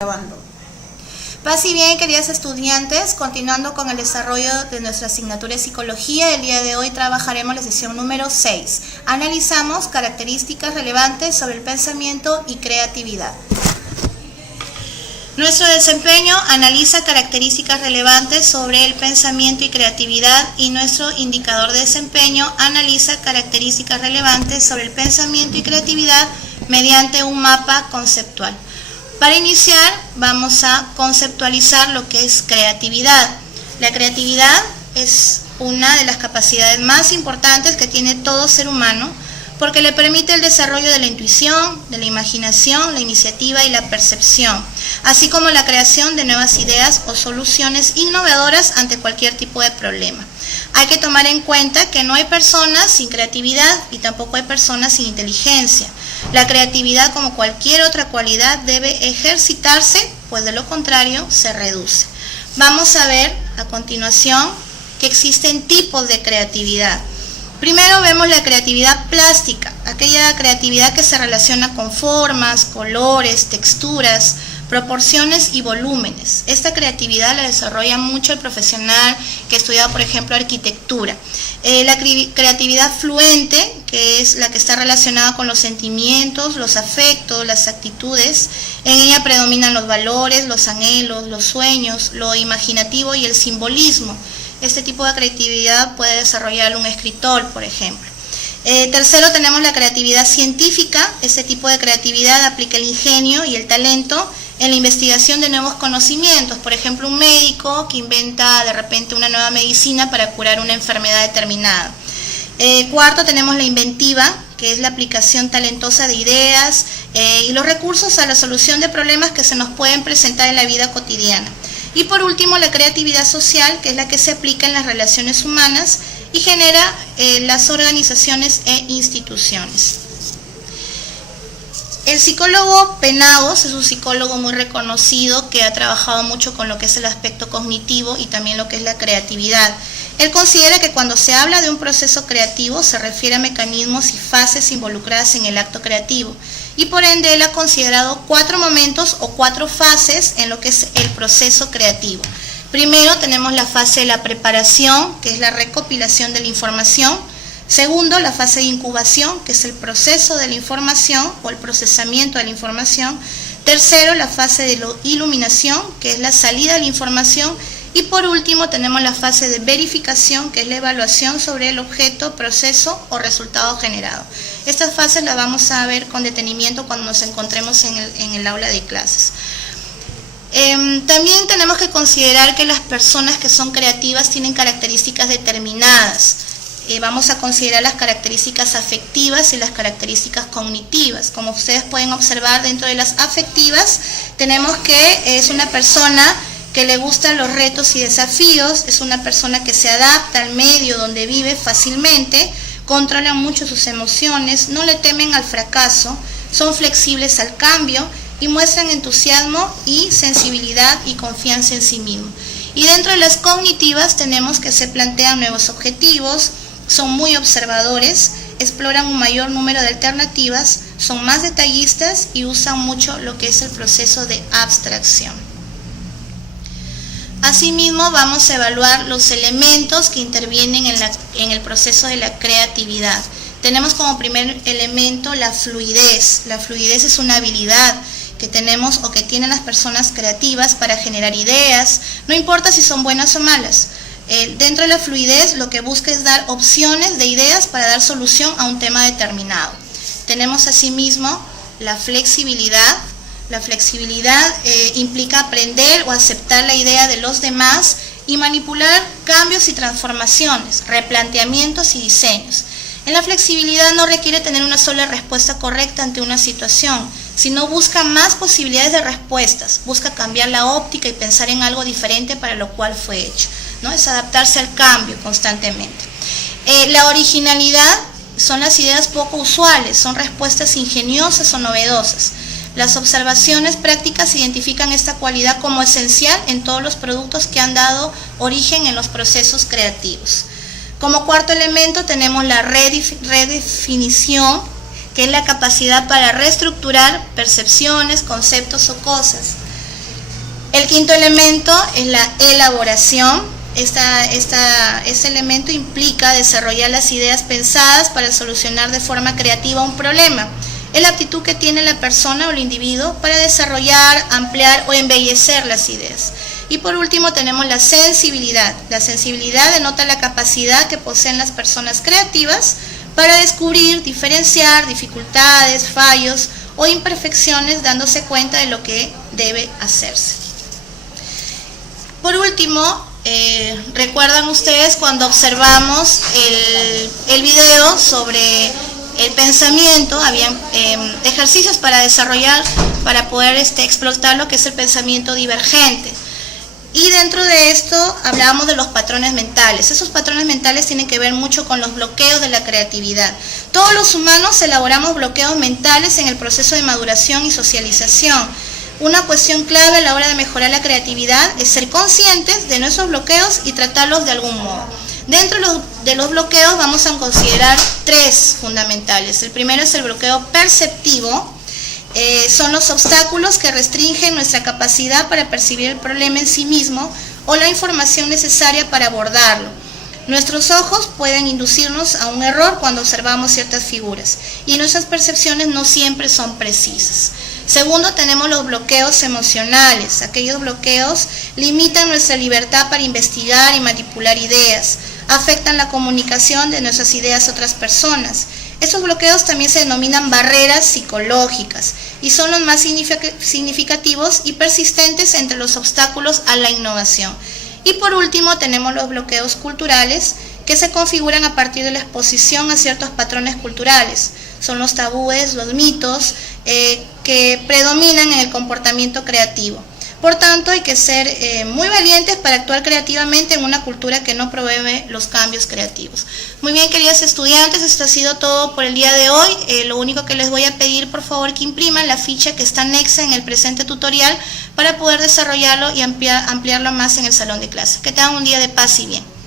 Grabando. Paz y bien, queridos estudiantes, continuando con el desarrollo de nuestra asignatura de Psicología, el día de hoy trabajaremos la sesión número 6. Analizamos características relevantes sobre el pensamiento y creatividad. Nuestro desempeño analiza características relevantes sobre el pensamiento y creatividad, y nuestro indicador de desempeño analiza características relevantes sobre el pensamiento y creatividad mediante un mapa conceptual. Para iniciar, vamos a conceptualizar lo que es creatividad. La creatividad es una de las capacidades más importantes que tiene todo ser humano, porque le permite el desarrollo de la intuición, de la imaginación, la iniciativa y la percepción, así como la creación de nuevas ideas o soluciones innovadoras ante cualquier tipo de problema. Hay que tomar en cuenta que no hay personas sin creatividad y tampoco hay personas sin inteligencia. La creatividad, como cualquier otra cualidad, debe ejercitarse, pues de lo contrario se reduce. Vamos a ver a continuación que existen tipos de creatividad. Primero vemos la creatividad plástica, aquella creatividad que se relaciona con formas, colores, texturas, proporciones y volúmenes. Esta creatividad la desarrolla mucho el profesional que estudia, por ejemplo, arquitectura. La creatividad fluente, que es la que está relacionada con los sentimientos, los afectos, las actitudes. En ella predominan los valores, los anhelos, los sueños, lo imaginativo y el simbolismo. Este tipo de creatividad puede desarrollar un escritor, por ejemplo. Tercero, tenemos la creatividad científica. Este tipo de creatividad aplica el ingenio y el talento en la investigación de nuevos conocimientos. Por ejemplo, un médico que inventa de repente una nueva medicina para curar una enfermedad determinada. Cuarto, tenemos la inventiva, que es la aplicación talentosa de ideas y los recursos a la solución de problemas que se nos pueden presentar en la vida cotidiana. Y por último, la creatividad social, que es la que se aplica en las relaciones humanas y genera las organizaciones e instituciones. El psicólogo Penagos es un psicólogo muy reconocido que ha trabajado mucho con lo que es el aspecto cognitivo y también lo que es la creatividad. Él considera que cuando se habla de un proceso creativo se refiere a mecanismos y fases involucradas en el acto creativo, y por ende él ha considerado 4 momentos o 4 fases en lo que es el proceso creativo. Primero tenemos la fase de la preparación, que es la recopilación de la información. Segundo, la fase de incubación, que es el proceso de la información o el procesamiento de la información. Tercero, la fase de la iluminación, que es la salida de la información. Y por último, tenemos la fase de verificación, que es la evaluación sobre el objeto, proceso o resultado generado. Estas fases las vamos a ver con detenimiento cuando nos encontremos en el aula de clases. También tenemos que considerar que las personas que son creativas tienen características determinadas. Vamos a considerar las características afectivas y las características cognitivas. Como ustedes pueden observar, dentro de las afectivas tenemos que es una persona que le gustan los retos y desafíos, es una persona que se adapta al medio donde vive fácilmente, controlan mucho sus emociones, no le temen al fracaso, son flexibles al cambio y muestran entusiasmo y sensibilidad y confianza en sí mismo. Y dentro de las cognitivas tenemos que se plantean nuevos objetivos, son muy observadores, exploran un mayor número de alternativas, son más detallistas y usan mucho lo que es el proceso de abstracción. Asimismo, vamos a evaluar los elementos que intervienen en el proceso de la creatividad. Tenemos como primer elemento la fluidez. La fluidez es una habilidad que tenemos o que tienen las personas creativas para generar ideas, no importa si son buenas o malas. Dentro de la fluidez lo que busca es dar opciones de ideas para dar solución a un tema determinado. Tenemos asimismo la flexibilidad. La flexibilidad implica aprender o aceptar la idea de los demás y manipular cambios y transformaciones, replanteamientos y diseños. En la flexibilidad no requiere tener una sola respuesta correcta ante una situación, sino busca más posibilidades de respuestas, busca cambiar la óptica y pensar en algo diferente para lo cual fue hecho, ¿no? Es adaptarse al cambio constantemente. La originalidad son las ideas poco usuales, son respuestas ingeniosas o novedosas. Las observaciones prácticas identifican esta cualidad como esencial en todos los productos que han dado origen en los procesos creativos. Como cuarto elemento tenemos la redefinición, que es la capacidad para reestructurar percepciones, conceptos o cosas. El quinto elemento es la elaboración. Este elemento implica desarrollar las ideas pensadas para solucionar de forma creativa un problema. Es la aptitud que tiene la persona o el individuo para desarrollar, ampliar o embellecer las ideas. Y por último tenemos la sensibilidad. La sensibilidad denota la capacidad que poseen las personas creativas para descubrir, diferenciar dificultades, fallos o imperfecciones, dándose cuenta de lo que debe hacerse. Por último, recuerdan ustedes cuando observamos el video sobre el pensamiento, habían ejercicios para desarrollar, para poder explotar lo que es el pensamiento divergente. Y dentro de esto hablábamos de los patrones mentales. Esos patrones mentales tienen que ver mucho con los bloqueos de la creatividad. Todos los humanos elaboramos bloqueos mentales en el proceso de maduración y socialización. Una cuestión clave a la hora de mejorar la creatividad es ser conscientes de nuestros bloqueos y tratarlos de algún modo. Dentro de los bloqueos vamos a considerar tres fundamentales. El primero es el bloqueo perceptivo. Son los obstáculos que restringen nuestra capacidad para percibir el problema en sí mismo o la información necesaria para abordarlo. Nuestros ojos pueden inducirnos a un error cuando observamos ciertas figuras y nuestras percepciones no siempre son precisas. Segundo, tenemos los bloqueos emocionales. Aquellos bloqueos limitan nuestra libertad para investigar y manipular ideas, afectan la comunicación de nuestras ideas a otras personas. Estos bloqueos también se denominan barreras psicológicas y son los más significativos y persistentes entre los obstáculos a la innovación. Y por último tenemos los bloqueos culturales, que se configuran a partir de la exposición a ciertos patrones culturales. Son los tabúes, los mitos que predominan en el comportamiento creativo. Por tanto, hay que ser muy valientes para actuar creativamente en una cultura que no promueve los cambios creativos. Muy bien, queridos estudiantes, esto ha sido todo por el día de hoy. Lo único que les voy a pedir, por favor, que impriman la ficha que está anexa en el presente tutorial para poder desarrollarlo y ampliarlo más en el salón de clase. Que tengan un día de paz y bien.